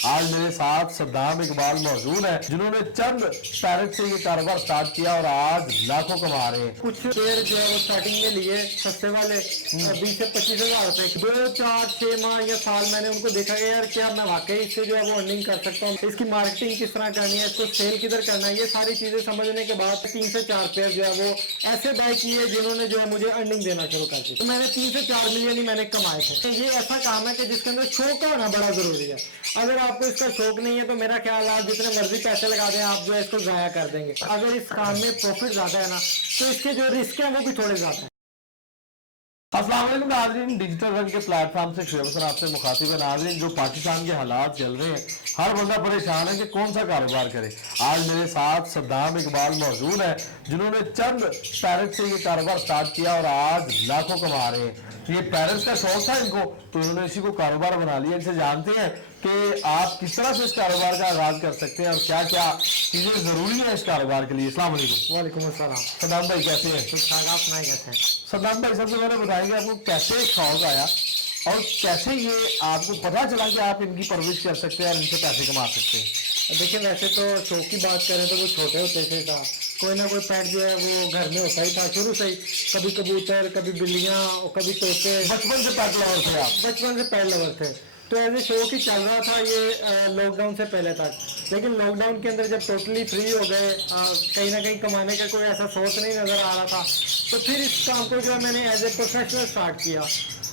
आज मेरे साथ सद्दाम इकबाल मौजूद है जिन्होंने चंद पैरेट से ये कारोबार स्टार्ट किया और आज लाखों कमा रहे हैं। कुछ शेयर जो है वो स्टार्टिंग में लिए सस्ते वाले 20 से 25 हजार रुपए 2 4 6 माह या साल मैंने उनको देखा गया यार क्या मैं वाकई इससे जो है वो अर्निंग कर सकता हूँ, इसकी मार्केटिंग किस तरह करनी है, इसको सेल किधर करना है, ये सारी चीजें समझने के बाद 3 से 4 पेयर जो है वो ऐसे बाय किए जिन्होंने जो है मुझे अर्निंग देना शुरू कर दी। तो मैंने 3 से 4 मिलियन ही मैंने कमाए थे। तो ये ऐसा काम है कि जिसके अंदर शौक होना बड़ा जरूरी है। अगर आपको इसका शौक नहीं है तो मेरा ख्याल आप जितने मर्जी पैसे लगा दें आप जो है इसको जाया कर देंगे। अगर इस काम में प्रॉफिट ज्यादा है ना तो इसके जो रिस्क है वो भी थोड़े ज्यादा है। अस्सलाम वालेकुम नाज़रीन, डिजिटल रंग के प्लेटफॉर्म से शुएब हसन आपसे मुखातिब है। नाज़रीन, जो पाकिस्तान के हालात चल रहे हैं हर बंदा परेशान है कि कौन सा कारोबार करे। आज मेरे साथ सद्दाम इकबाल मौजूद है जिन्होंने चंद पैरेट से ये कारोबार स्टार्ट किया और आज लाखों कमा रहे हैं। ये पैरेट्स का शौक था इनको तो उन्होंने इसी को कारोबार बना लिया। इनसे जानते हैं कि आप किस तरह से इस कारोबार का आगाज कर सकते हैं और क्या क्या चीजें जरूरी है इस कारोबार के लिए। अस्सलाम वालेकुम। वालेकुम अस्सलाम। सद्दाम भाई कैसे हैं? ठीक ठाक, आप सुनाए कैसे हैं? सद्दाम भाई सबसे पहले बताएंगे आपको कैसे शौक आया और कैसे ये आपको पता चला कि आप इनकी परवरिश कर सकते हैं और इनसे पैसे कमा सकते हैं। देखिए वैसे तो शौक की बात करें तो वो छोटे होते से था, कोई ना कोई पेट जो है वो घर में होता ही था शुरू से ही। कभी कबूतर, कभी बिल्लियाँ और कभी तोते। बचपन से पेट लवर थे आप? बचपन से पेट लवर थे तो ऐसे शौक ही चल रहा था ये लॉकडाउन से पहले तक। लेकिन लॉकडाउन के अंदर जब टोटली फ्री हो गए, कहीं ना कहीं कमाने का कोई ऐसा सोर्स नहीं नज़र आ रहा था, तो फिर इस काम को जो है मैंने एज ए प्रोफेशनल स्टार्ट किया।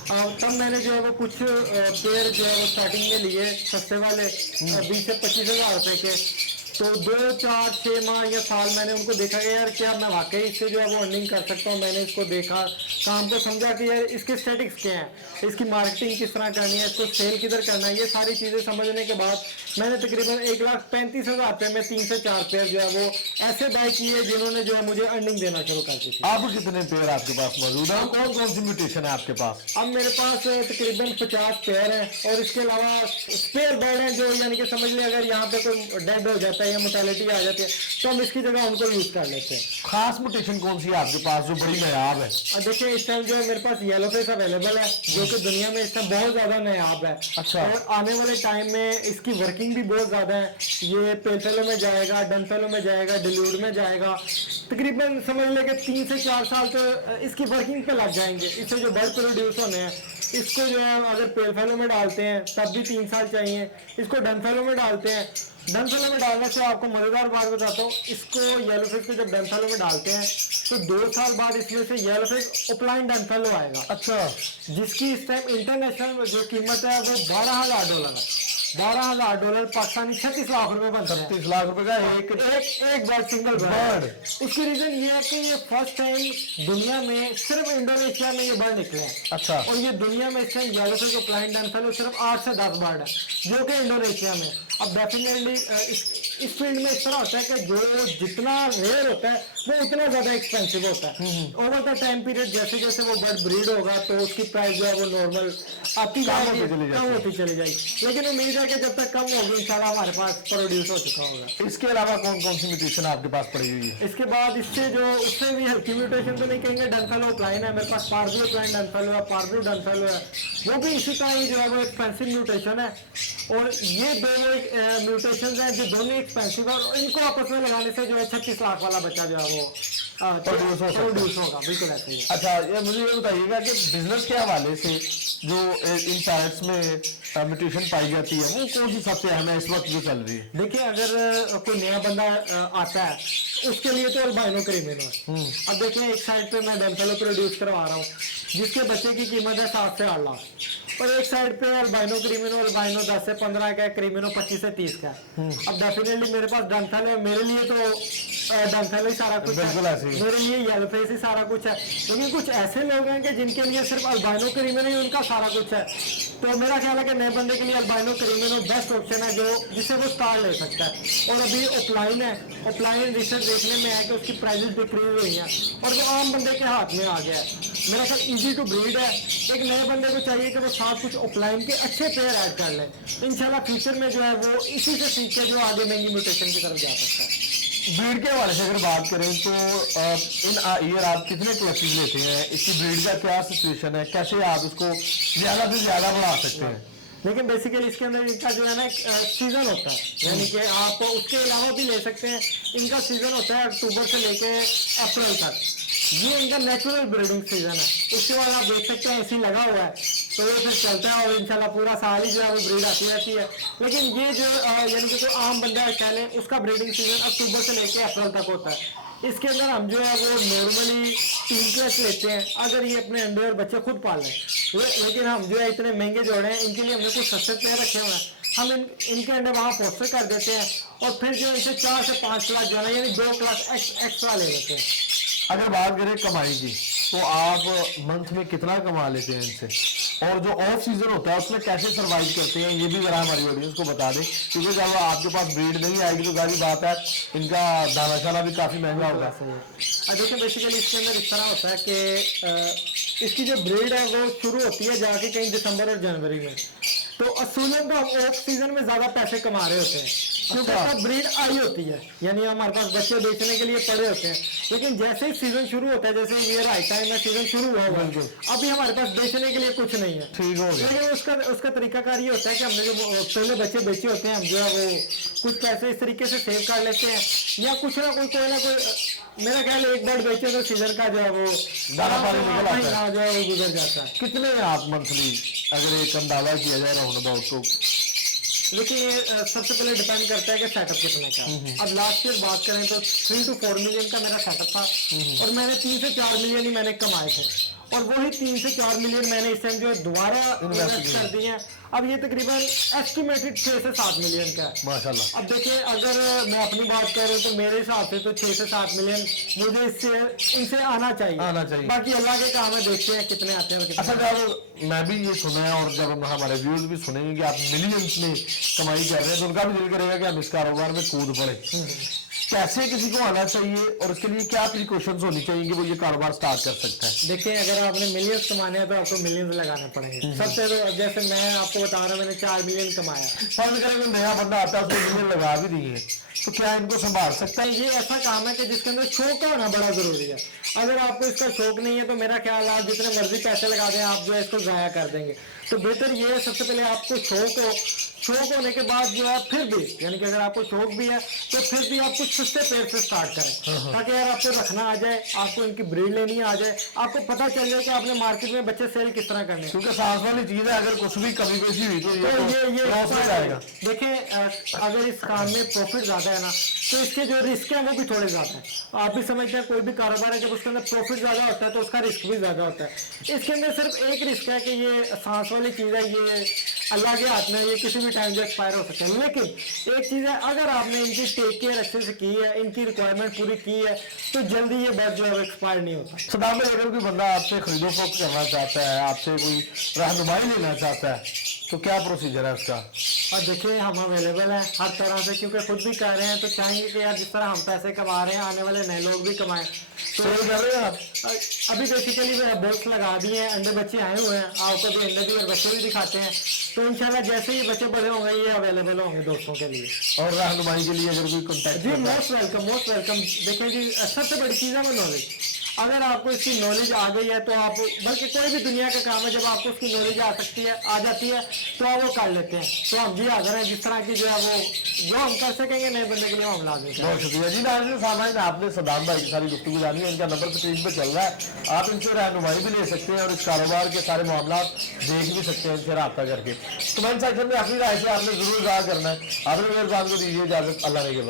तब मैंने जो है वो कुछ पेयर जो है वो स्टार्टिंग में लिए सस्ते वाले 20 से 25 हजार रुपए के। तो 2 4 6 माह या साल मैंने उनको देखा गया यार क्या मैं वाकई इससे जो है वो अर्निंग कर सकता हूँ। मैंने इसको देखा, काम को समझा कि यार इसके स्टेटिक्स क्या हैं, इसकी मार्केटिंग किस तरह करनी है, इसको सेल किधर करना है, ये सारी चीज़ें समझने के बाद मैंने तकरीबन 1,35,000 रुपये में 3 से 4 पेयर जो है वो ऐसे बाय किए जिन्होंने जो है मुझे अर्निंग देना शुरू कर दी थी। अब कितने पेयर आपके पास मौजूद है? कौन कौन सी म्यूटेशन है आपके पास? अब मेरे पास तकरीबन 50 पेयर हैं और इसके अलावा स्पेयर बेड हैं जो यानी कि समझ लें अगर यहाँ पे कोई डेड हो जाता है या मोर्टेलिटी आ जाती है तो हम इसकी जगह उनको यूज कर लेते हैं। खास म्यूटेशन कौन सी है आपके पास जो बड़ी नायाब है? देखिए इस टाइम जो है मेरे पास येलो फेस अवेलेबल है जो कि दुनिया में इस टाइम बहुत ज्यादा नायाब है। अच्छा। और आने वाले टाइम में इसकी वर्किंग भी बहुत ज्यादा है। ये पेलफेलो में जाएगा, डनफेलो में जाएगा, डिल्यूड में जाएगा। तकरीबन समझ लें कि 3 से 4 साल तो इसकी वर्किंग पे लग जाएंगे। इससे जो बर्ड प्रोड्यूस होने हैं इसको जो है अगर पेलफेलो में डालते हैं तब भी 3 साल चाहिए। इसको डनफेलो में डालते हैं, डनफेलो में डालने से आपको मजेदार बात बताता हूँ, इसको येलो फिश को जब डनफेलो में डालते हैं तो 2 साल बाद इसमें से येलो फिश ओपलाइन डनफेलो आएगा। अच्छा। जिसकी इस टाइम इंटरनेशनल जो कीमत है वो $12,000 है। $12,000 पाकिस्तानी 36 लाख रुपए बनता है। 36 लाख रुपए का एक बर्ड, सिंगल बर्ड। उसकी रीजन ये है कि ये फर्स्ट टाइम दुनिया में सिर्फ इंडोनेशिया में ये बर्ड निकले हैं। अच्छा। और ये दुनिया में इस टाइम येलो फिश ओपलाइन डनफेलो सिर्फ 8 से 10 बर्ड है जो कि इंडोनेशिया में। अब डेफिनेटली इस फील्ड में इस तरह होता है कि जो जितना रेयर होता है वो उतना ज्यादा एक्सपेंसिव होता है। ओवर द टाइम पीरियड जैसे जैसे वो बर्ड ब्रीड होगा तो उसकी प्राइस जो है वो नॉर्मल आपकी कम होती चली जाएगी। लेकिन उम्मीद है कि जब तक कम होगी इंशाल्लाह हमारे पास प्रोड्यूस हो चुका होगा। इसके अलावा कौन कौन सी म्यूटेशन आपके पास पड़ी हुई है? इसके बाद इससे जो उससे भी हल्की म्यूटेशन तो नहीं कहेंगे, डनफेलो ओपलाइन है मेरे पास, पार्ब्लू ओपलाइन डनफेलो है, पार्ब्लू डनफेलो है, वो भी इसी तरह ही जो है वो एक्सपेंसिव म्यूटेशन है। और ये दोनों म्यूटेशन हैं जो दोनों एक्सपेंसिव है और इनको आपस में लगाने से जो है 36 लाख वाला बच्चा जो है वो प्रोड्यूस होगा। बिल्कुल ऐसे ही। अच्छा, ये मुझे ये बताइएगा कि बिजनेस के हवाले से जो इन पैरेट्स में म्यूटेशन पाई जाती है वो कौन सी सबसे अहम है इस वक्त जो चल रही है? देखिए अगर कोई नया बंदा आता है उसके लिए तो अल्बाइनो क्रीमिनो है। अब देखिए एक साइड पे मैं डनफेलो प्रोड्यूस करवा रहा हूँ जिसके बच्चे की कीमत है 7 से 8 लाख और एक साइड पे अल्बाइनो क्रीमिनो 10 से 15 का है, क्रीमिनो 25 से 30 का है। अब डेफिनेटली मेरे पास डनफेलो है, मेरे लिए तो डनफेलो ही सारा कुछ है, मेरे लिए येलो फेस ही सारा कुछ है। लेकिन कुछ ऐसे लोग हैं कि जिनके लिए सिर्फ अल्बाइनो क्रीमिनो ही उनका सारा कुछ है। तो मेरा ख्याल है कि नए बंदे के लिए अल्बाइनो क्रीमिनो बेस्ट ऑप्शन है जो जिसे वो स्टार ले सकता है। और अभी ओपलाइन है, ओपलाइन रिसर्च देखने में है कि उसकी प्राइसेस डिक्रीज हुई हैं और वो आम बंदे के हाथ में आ गया है। मेरा ख्याल इजी टू ब्रीड है। एक नए बंदे को चाहिए कि वो साथ कुछ ओपलाइन के अच्छे पेयर ऐड कर ले। इंशाल्लाह फ्यूचर में जो है वो इसी से सीख के जो आगे महंगी म्यूटेशन की तरफ जा सकता है। ब्रीड के हवाले से अगर बात करें तो इन ईयर आप कितने क्लचेज लेते हैं? इसकी ब्रीड का क्या सिचुएशन है? कैसे आप इसको ज्यादा से ज्यादा बढ़ा सकते हैं? लेकिन बेसिकली इसके अंदर इनका जो है ना सीजन होता है, यानी कि आप उसके अलावा भी ले सकते हैं। इनका सीजन होता है अक्टूबर से लेके अप्रैल तक, ये इनका नेचुरल ब्रीडिंग सीजन है। उसके बाद आप देख सकते हैं ऐसी लगा हुआ है तो ये फिर चलता है और इंशाल्लाह पूरा साल ही जो है वो ब्रीड आती रहती है। लेकिन ये जो यानी कि कोई आम बंदा है कह लें, उसका ब्रीडिंग सीजन अक्टूबर से लेके अप्रैल तक होता है। इसके अंदर हम जो है वो नॉर्मली 3 क्लच लेते हैं अगर ये अपने अंडे और बच्चे खुद पाल लें। लेकिन हम जो है इतने महंगे जोड़े हैं, इनके लिए हमने कुछ सस्ते पेड़ रखे हुए हैं। हम इनके अंडे वहाँ पोस्टर कर देते हैं और फिर जो इनसे 4 से 5 लाख जो है यानी 2 क्लास एक्स्ट्रा ले लेते हैं। अगर बात करें कमाई की, तो आप मंथ में कितना कमा लेते हैं इनसे, और जो ऑफ सीजन होता है उसमें कैसे सरवाइव करते हैं, ये भी जरा हमारी ऑडियंस को बता दें। क्योंकि जब आपके पास ब्रीड नहीं आएगी तो जाहिर बात है इनका दाना शाना भी काफी महंगा होगा। देखिए बेसिकली इसके अंदर इस तरह होता है कि इसकी जो ब्रीड है वो शुरू होती है जाके कहीं दिसंबर और जनवरी में। तो असूलन तो हम ऑफ सीजन में ज्यादा पैसे कमा रहे होते हैं क्योंकि तब ब्रीड आई होती है, यानी हमारे पास बच्चे बेचने के लिए पड़े होते हैं। लेकिन जैसे ही सीजन शुरू होता है, जैसे ये राइट टाइम में सीजन शुरू हुआ हुआ है, अभी हमारे पास बेचने के लिए कुछ नहीं है, ठीक हो गया। लेकिन उसका तरीकाकार ये होता है कि हमने जो पहले बच्चे बेचे होते हैं हम जो है वो कुछ पैसे इस तरीके से सेव कर लेते हैं, या कुछ ना कोई मेरा ख्याल एक बार बेचे तो सीजन का जो है वो दाना पानी निकल आता है, जो है वो गुजर जाता है। कितने हैं आप मंथली अगर एक अंदाजा किया जाए राउंड अबाउट तो? देखिए ये सबसे पहले डिपेंड करता है कि सेटअप कितने का। अब लास्ट ईयर बात करें तो 3 to 4 मिलियन का मेरा सेटअप था और मैंने 3 से 4 मिलियन ही मैंने कमाए थे, और वही 3 से 4 मिलियन मैंने इस टाइम जो दोबारा इन्वेस्ट कर दिए हैं। अब ये तकरीबन एस्टिमेटेड 6 से 7 मिलियन का है माशाल्लाह। अब देखिए अगर मैं अपनी बात करूं तो मेरे हिसाब से तो 6 से 7 मिलियन मुझे इनसे आना चाहिए। बाकी अल्लाह के काम है, देखते हैं कितने आते हैं और कितने। अच्छा, जब मैं भी ये सुना है और जब हमारे व्यूज भी सुनेंगे कि आप मिलियंस में कमाई कर रहे हैं तो उनका भी दिल करेगा कि हम इस कारोबार में कूद पड़े। कैसे किसी को आना चाहिए और उसके लिए क्या प्रिकॉशंस होनी चाहिए कि वो ये कारोबार स्टार्ट कर सकता है? देखिए अगर आपने मिलियंस कमाने हैं तो आपको मिलियंस लगाने पड़ेंगे। सबसे तो जैसे मैं आपको बता रहा हूँ मैंने 4 मिलियन कमाया, फर्ज करें कि नया बंदा आता है उसको मिलियन लगा भी दिए, तो क्या इनको संभाल सकता है? ये ऐसा काम है कि जिसके अंदर शौक का होना बड़ा जरूरी है। अगर आपको इसका शौक नहीं है तो मेरा ख्याल आप जितने मर्जी पैसे लगा दें आप जो है इसको जाया कर देंगे। तो बेहतर ये है सबसे पहले आपको शौक हो, शौक होने के बाद जो है फिर भी यानी कि अगर आपको शौक भी है तो फिर भी आप कुछ सस्ते पेड़ से स्टार्ट करें ताकि यार आपको रखना आ जाए, आपको इनकी ब्रीड लेनी आ जाए, आपको पता चल जाए कि आपने मार्केट में बच्चे सेल किस तरह करने हैं। क्योंकि सांस वाली चीज है, अगर कुछ भी कमी पेशी हुई तो ये लॉस हो जाएगा। देखिए अगर इस काम में प्रॉफिट ज्यादा है ना तो इसके जो रिस्क है वो भी थोड़े ज्यादा है। आप भी समझते हैं कोई भी कारोबार है जब उसके अंदर प्रॉफिट ज्यादा होता है तो उसका रिस्क भी ज्यादा होता है। इसके अंदर सिर्फ एक रिस्क है कि ये सांस वाली चीज है, ये अल्लाह के हाथ में, ये किसी भी टाइम जो एक्सपायर हो सकता है। लेकिन एक चीज है अगर आपने इनकी टेक केयर अच्छे से की है, इनकी रिक्वायरमेंट पूरी की है तो जल्दी ये बर्ड जो है एक्सपायर नहीं होता। सदाम भाई, अगर कोई बंदा आपसे खरीदो फरोख्त करना चाहता है, आपसे कोई रहनुमाई लेना चाहता है तो क्या प्रोसीजर है उसका? और देखिए हम अवेलेबल हैं हर तरह से, क्योंकि खुद भी कर रहे हैं तो चाहेंगे कि यार जिस तरह हम पैसे कमा रहे हैं आने वाले नए लोग भी कमाएं। तो कर रहे हैं आप? अभी बेसिकली बॉक्स लगा दिए हैं, अंडे बच्चे आए हुए हैं, आपको भी अंडे भी और बच्चे भी दिखाते हैं। तो इंशाल्लाह जैसे ही बच्चे बड़े होंगे ये अवेलेबल होंगे दोस्तों के लिए। और रहनुमाई के लिए अगर कोई कॉन्टैक्ट जी मोस्ट वेलकम, मोस्ट वेलकम। देखिए जी सबसे बड़ी चीज़ है वो नॉलेज। अगर आपको इसकी नॉलेज आ गई है तो आप, बल्कि कोई भी दुनिया का काम है जब आपको उसकी नॉलेज आ जाती है तो आप वो कर लेते हैं। तो हम जी हाजिर हैं जिस तरह की जो है वो जो हम कर सकेंगे नए बंदे के लिए हम लाजमी करेंगे। बहुत शुक्रिया जी। नाज़रीन सामाइन, आपने सदाम भाई की सारी गुफ्तगू जानी है, इनका नंबर स्क्रीन पे चल रहा है, आप इनसे रहनुमाई भी ले सकते हैं और इस कारोबार के सारे मामला देख भी सकते हैं इनसे रब्ता करके। कमेंट सेक्शन में अपनी राय से आपने जरूर इज़हार करना है। आपने मेरे बात को दीजिए इजाजत, अल्लाह ने के बाद।